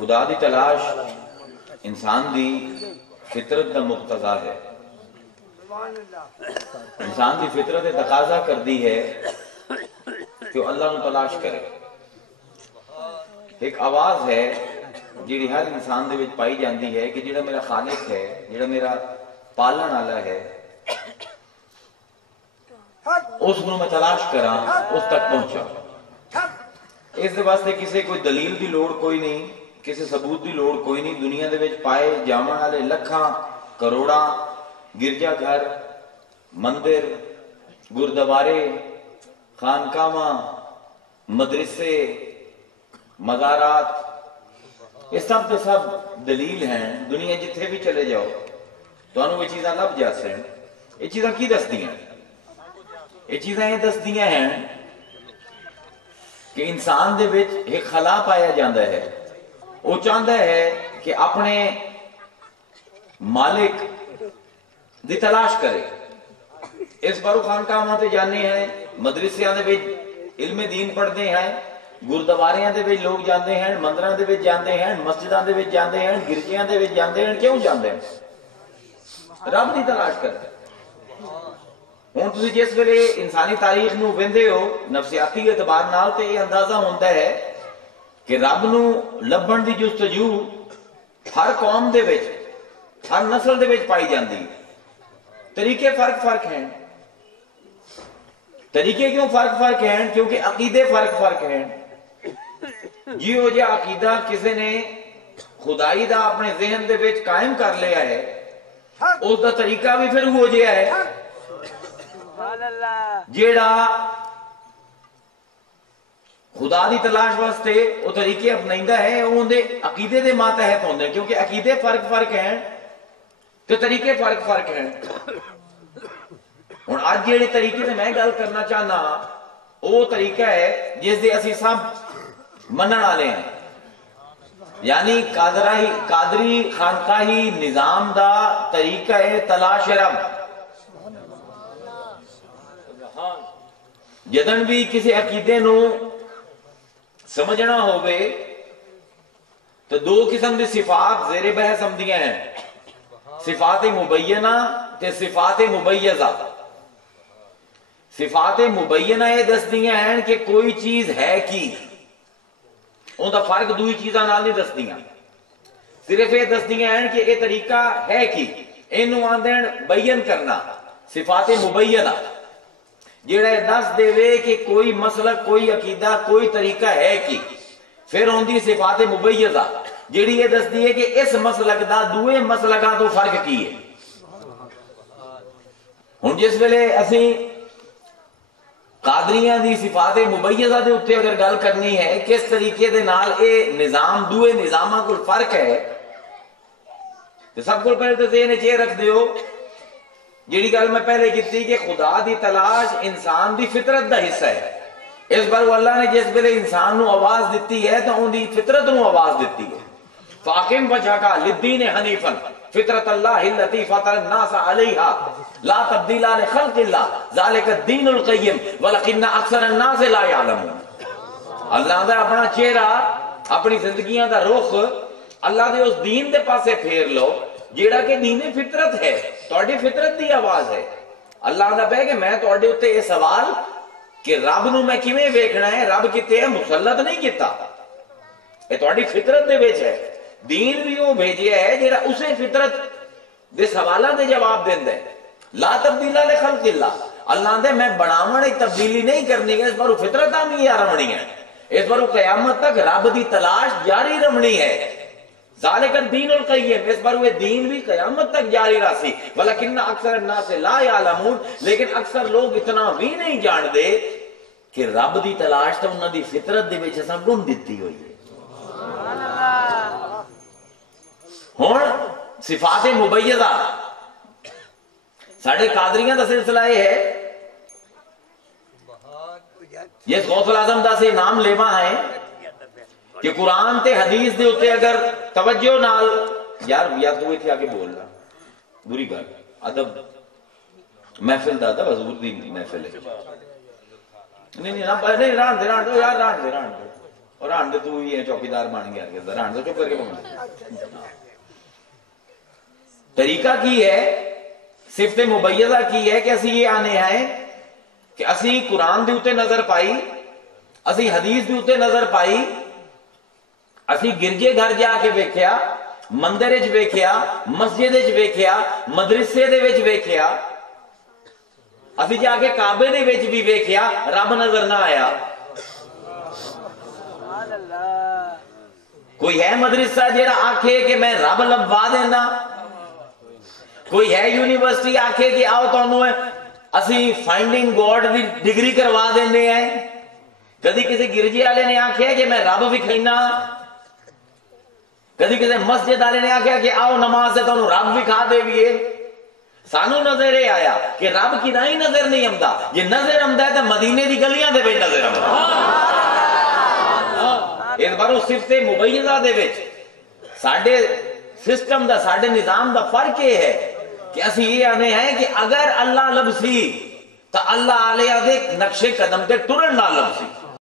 خدا دی تلاش انسان دی فطرت دا مقتضا ہے. انسان دی فطرت تقاضا کر دی ہے کہ اللہ نو تلاش کرے. ایک آواز ہے جیڑی ہر انسان دے وچ پائی جاندی ہے کہ جڑا میرا خالق ہے، جڑا میرا پالن والا ہے، اس نو میں تلاش کراں، اس تک پہنچا. اس دے واسطے کسی کوئی دلیل دی لوڑ کوئی نہیں، کسی ثبوت دی لوڑ کوئی نہیں. دنیا دے وچ پائے جاون والے لکھاں کروڑاں گرجا گھر، مندر، گردوارے، خانقاہاں، مدرسے، مزارات، یہ سب کے سب دلیل ہیں. دنیا جتھے بھی چلے جاؤ تو انہوں یہ چیزاں لب جاتے ہیں. یہ چیزاں کی دس دیاں؟ یہ چیزاں یہ دس دیاں ہیں کہ انسان دے وچ ایک خلا پایا جاندہ ہے. وہ چاہتا ہے کہ اپنے مالک دی تلاش کرے. اس بارو خانقاہاں تے جانے ہیں، مدرسیاں دے وچ علم دین پڑھتے ہیں، گردواریاں دے وچ لوگ جاندے ہیں، مندراں دے وچ جاندے ہیں، مسجداں دے وچ جاندے ہیں، گرجیاں دے وچ جاندے ہیں. کیوں جاندے ہیں؟ رب دی تلاش کرتے ہیں. ہن تسی جس ویلے انسانی تاریخ نو ویندے ہو نفسیاتی اعتبار نال تے یہ اندازہ ہوندا ہے کہ رب نو لبھن دی جستجو ہر قوم دے وچ، ہر نسل دے وچ پائی جاندی. طریقے فرق ہیں. طریقے کیوں فرق ہیں؟ کیونکہ عقیدے فرق ہیں. جی ہو جا عقیدہ کسی نے خدائی دا اپنے ذہن دے وچ قائم کر لیا ہے، اس دا طریقہ بھی پھر ہو جیا ہے. جیڑا خدا دی تلاش واسطے وہ طریقے اپنائندہ ہے، وہ دے عقیدے دے ماتحت ہوندے ہیں. کیونکہ عقیدے فرق ہیں تو طریقے فرق ہیں. اور آج جیڑے طریقے سے میں گل کرنا چاہنا وہ طریقہ ہے جس دے اسی سب منن والے ہیں. یعنی قادری خانقاہی نظام دا طریقہ ہے تلاش رب. جدن بھی کسی عقیدے نو سمجھنا ہوئے تو دو قسم دی صفات زیر بحث آمدیاں ہیں، صفات مبینہ تے صفات مبیزہ. صفات مبینہ یہ دس دیاں ہیں کہ کوئی چیز ہے کی، ان دا فرق دوئی چیزاں نال نہیں دس دیاں. صرف یہ دس دیاں ہیں کہ یہ طریقہ ہے کی، انہوں آندین بیان کرنا. صفات مبینہ جیڑا دس دے وے کہ کوئی مسلک، کوئی عقیدہ، کوئی طریقہ ہے کی. پھر ہوندی صفات مبیزہ جیڑی یہ دس دی ہے کہ اس مسلک دا دوئے مسلکاں تو فرق کی ہے. ہن جس ویلے اسی قادریاں دی صفات مبیزہ دے اتے اگر گل کرنی ہے کس طریقے دے نال اے نظام دوئے نظاماں کو فرق ہے، تو سب کو پہلے تو ذہن چے رکھ دیو جیڑی گل میں پہلے کیتی کہ خدا دی تلاش انسان دی فطرت دا حصہ ہے. اس بار اللہ نے جس ویلے انسان نو آواز دیتی ہے تو ان دی فطرت نو آواز دیتی ہے. فاقم وجہک للدین حنیفا فطرت اللہ التی فطر الناس علیہا لا تبدیل لخلق اللہ ذالک الدین القیم ولکن اکثر الناس لا یعلمون. اللہ دا اپنا چہرہ، اپنی زندگیاں دا رخ اللہ دے اس دین دے پاسے پھیر لو جیڑا کہ دین فطرت ہے، تواڈی فطرت دی آواز ہے. اللہ دا پہ کہ میں تواڈے اوتے یہ سوال کہ رب نو میں کیویں ویکھنا ہے، رب کتے ہے مسلط نہیں کیتا، یہ تواڈی فطرت دے وچ ہے. دین بھی وہ بھیجیا ہے جیڑا اسے فطرت دے سوالاں دے جواب دیندا ہے. لا تبدیل لخلق اللہ، اللہ دے میں بناون دی تبدیلی نہیں کرنی ہے، اس پر فطرت ہی رہنی ہے، اس پر قیامت تک رب دی تلاش جاری رہنی ہے. ذالک الدین القیم، اس پر وہ دین بھی قیامت تک جاری رہسی. ولیکن اکثر الناس لا یعلمون، لیکن اکثر لوگ اتنا بھی نہیں جان دے کہ رب دی تلاش تو انہاں دی فطرت دے وچ اساں گن دتی ہوئی ہے. ہن صفات مبیضہ ساڑھے قادریاں دا سلسلہ یہ ہے، یہ غوث الاعظم دا سے نام لیوا ہے کہ قرآن تے حدیث دے ہوتے اگر توجہ نال یار تو تھی آگے بول رہا بری گل ادب محفل دا ادب حضور دی محفل ہے. نہیں ران دے یار ران دے اور ہانڈ تو ہی ہے چوکیدار بن گیا کہ ذرا ہانڈ تو چپ کر کے پہنچ. طریقہ کی ہے صفت مبیضہ کی ہے کہ اسی یہ آنے ہیں کہ اسی قرآن دے اوتے نظر پائی, اسی حدیث دے اوتے نظر پائی, اسی گرجے گھر جا کے ویکھیا, مندر وچ ویکھیا, مسجد وچ ویکھیا, مدرسے دے وچ ویکھیا, اسی جا کے کعبے دے وچ بھی ویکھیا, رب نظر نہ آیا. کوئی ہے مدرسہ جیڑا آکھے کہ میں رب لبوا دینا؟ کوئی ہے یونیورسٹی آکھے کہ آؤ تو اسی فائنڈنگ گاڈ دی ڈگری کروا دینے ہیں؟ کدی کسی گرجے والے نے آکھیا کہ میں رب وکھائنا؟ کدی کسی مسجد والے نے آکھیا کہ آؤ نماز سے تانوں رب وکھا دے بھی. سانو نظر یہ آیا کہ رب کی نہ ہی نظر نہیں آمدا, یہ نظر آمدا ہے تو مدینے دی گلیاں دے وچ نظر آمدا. اس بار صفت مبیضہ دے وچ ساڈے سسٹم دا, ساڈے نظام دا فرق یہ ہے کہ اسی یہ آنے ہیں کہ اگر اللہ لبسی تو اللہ علیہ دے نقشے قدم تے ٹرن نہ لبسی.